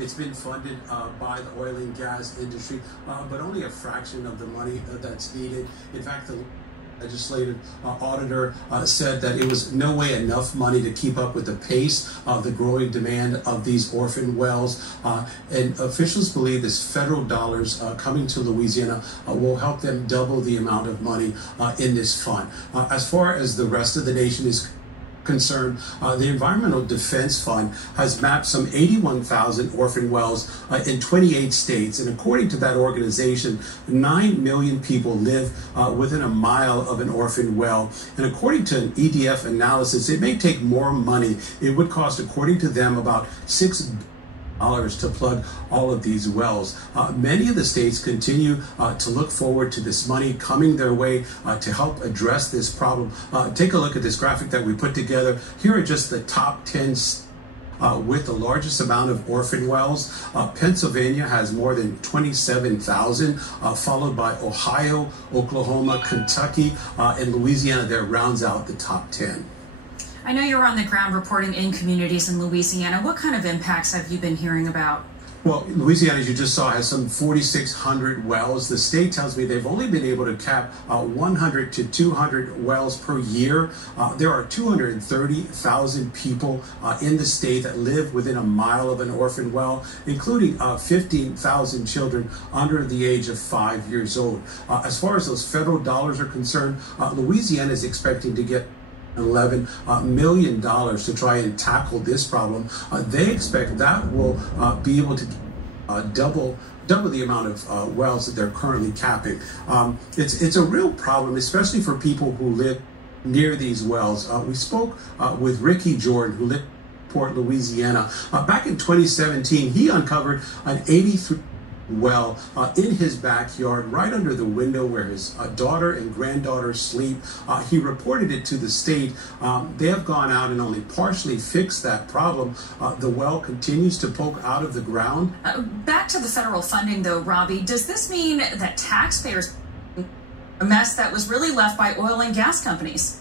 It's been funded by the oil and gas industry, but only a fraction of the money that's needed. In fact, the legislative auditor said that it was no way enough money to keep up with the pace of the growing demand of these orphan wells. And officials believe this federal dollars coming to Louisiana will help them double the amount of money in this fund. As far as the rest of the nation is concerned, the Environmental Defense Fund has mapped some 81,000 orphan wells in 28 states. And according to that organization, 9 million people live within a mile of an orphan well. And according to an EDF analysis, it may take more money. It would cost, according to them, about $6 to plug all of these wells. Many of the states continue to look forward to this money coming their way to help address this problem. Take a look at this graphic that we put together. Here are just the top 10 with the largest amount of orphan wells. Pennsylvania has more than 27,000, followed by Ohio, Oklahoma, Kentucky, and Louisiana there rounds out the top 10. I know you're on the ground reporting in communities in Louisiana. What kind of impacts have you been hearing about? Well, Louisiana, as you just saw, has some 4,600 wells. The state tells me they've only been able to cap 100 to 200 wells per year. There are 230,000 people in the state that live within a mile of an orphan well, including 15,000 children under the age of 5 years old. As far as those federal dollars are concerned, Louisiana is expecting to get $11 million to try and tackle this problem. They expect that will be able to double the amount of wells that they're currently capping. It's a real problem, especially for people who live near these wells. We spoke with Ricky Jordan, who lived in Port, Louisiana. Back in 2017, he uncovered an 83 well in his backyard, right under the window where his daughter and granddaughter sleep. He reported it to the state. They have gone out and only partially fixed that problem. The well continues to poke out of the ground. Back to the federal funding though, Robbie, does this mean that taxpayers a mess that was really left by oil and gas companies?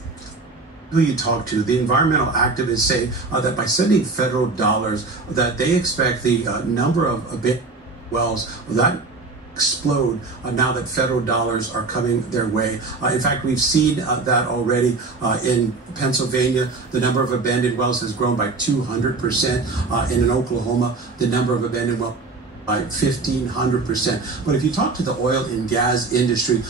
Who you talk to, the environmental activists say that by sending federal dollars, that they expect the number of wells that explode now that federal dollars are coming their way. In fact, we've seen that already in Pennsylvania. The number of abandoned wells has grown by 200%. In Oklahoma, the number of abandoned wells by 1,500%. But if you talk to the oil and gas industry,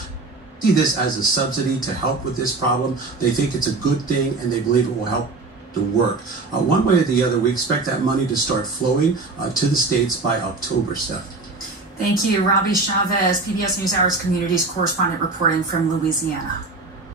see this as a subsidy to help with this problem. They think it's a good thing and they believe it will help to work. One way or the other, we expect that money to start flowing to the states by October 7th. Thank you, Robbie Chavez, PBS NewsHour's Communities correspondent reporting from Louisiana.